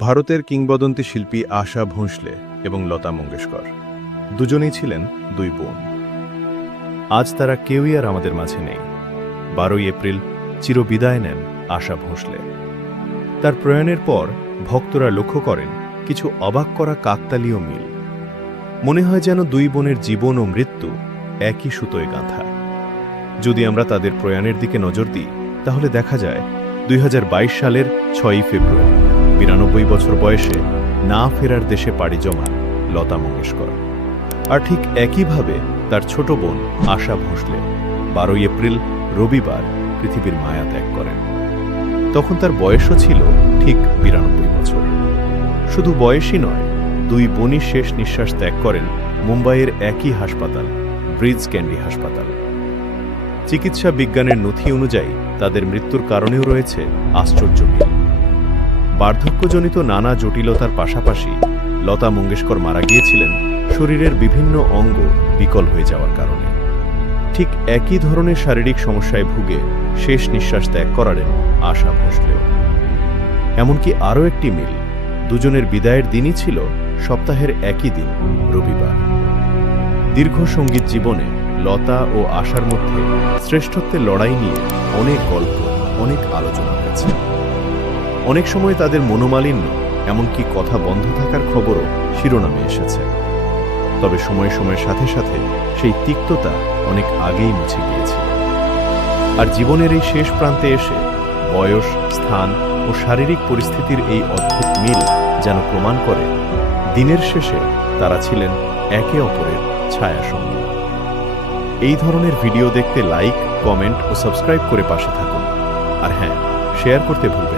ভারতের কিংবদন্তি শিল্পী আশা ভোঁসলে এবং লতা মঙ্গেশকর দুজনেই ছিলেন দুই বোন। আজ তারা কেউই আর আমাদের মাঝে নেই। 12ই এপ্রিল চিরবিদায় নেন আশা ভোঁসলে। তার প্রয়াণের পর ভক্তরা লক্ষ্য করেন কিছু অবাক করা কাকতালীয় মিল। মনে হয় যেন দুই বোনের জীবন ও মৃত্যু একই সুতোয় গাঁথা। যদি আমরা তাদের প্রয়াণের দিকে নজর দিই তাহলে দেখা যায় 2022 সালের 6ই ফেব্রুয়ারি 92 বছর বয়সে না ফেরার দেশে পাড়ি জমান লতা মঙ্গেশকর। আর ঠিক একইভাবে তার ছোট বোন আশা ভোঁসলে 12ই এপ্রিল রবিবার পৃথিবীর মায়া ত্যাগ করেন। তখন তার বয়সও ছিল ঠিক 92 বছর। শুধু বয়সই নয়, দুই বোনই শেষ নিঃশ্বাস ত্যাগ করেন মুম্বাইয়ের একই হাসপাতাল, ব্রিজ ক্যান্ডি হাসপাতাল। চিকিৎসা বিজ্ঞানের নথি অনুযায়ী তাদের মৃত্যুর কারণেও রয়েছে আশ্চর্য মিল। বার্ধক্যজনিত নানা জটিলতার পাশাপাশি লতা মঙ্গেশকর মারা গিয়েছিলেন শরীরের বিভিন্ন অঙ্গ বিকল হয়ে যাওয়ার কারণে। ঠিক একই ধরনের শারীরিক সমস্যায় ভুগে শেষ নিঃশ্বাস ত্যাগ করালেন আশা ভোঁসলেও। এমনকি আরও একটি মিল, দুজনের বিদায়ের দিনই ছিল সপ্তাহের একই দিন, রবিবার। দীর্ঘ সঙ্গীত জীবনে লতা ও আশার মধ্যে শ্রেষ্ঠত্বের লড়াই নিয়ে অনেক গল্প, অনেক আলোচনা হয়েছে। অনেক সময় তাদের মনোমালিন্য, এমনকি কথা বন্ধ থাকার খবরও শিরোনামে এসেছে। তবে সময়ের সাথে সাথে সেই তিক্ততা অনেক আগেই মুছে গিয়েছে। আর জীবনের এই শেষ প্রান্তে এসে বয়স, স্থান ও শারীরিক পরিস্থিতির এই অদ্ভুত মিল যেন প্রমাণ করে দিনের শেষে তারা ছিলেন একে অপরের ছায়াসঙ্গী। এই ধরনের ভিডিও দেখতে লাইক, কমেন্ট ও সাবস্ক্রাইব করে পাশে থাকুন। আর হ্যাঁ, শেয়ার করতে ভুলবেন না।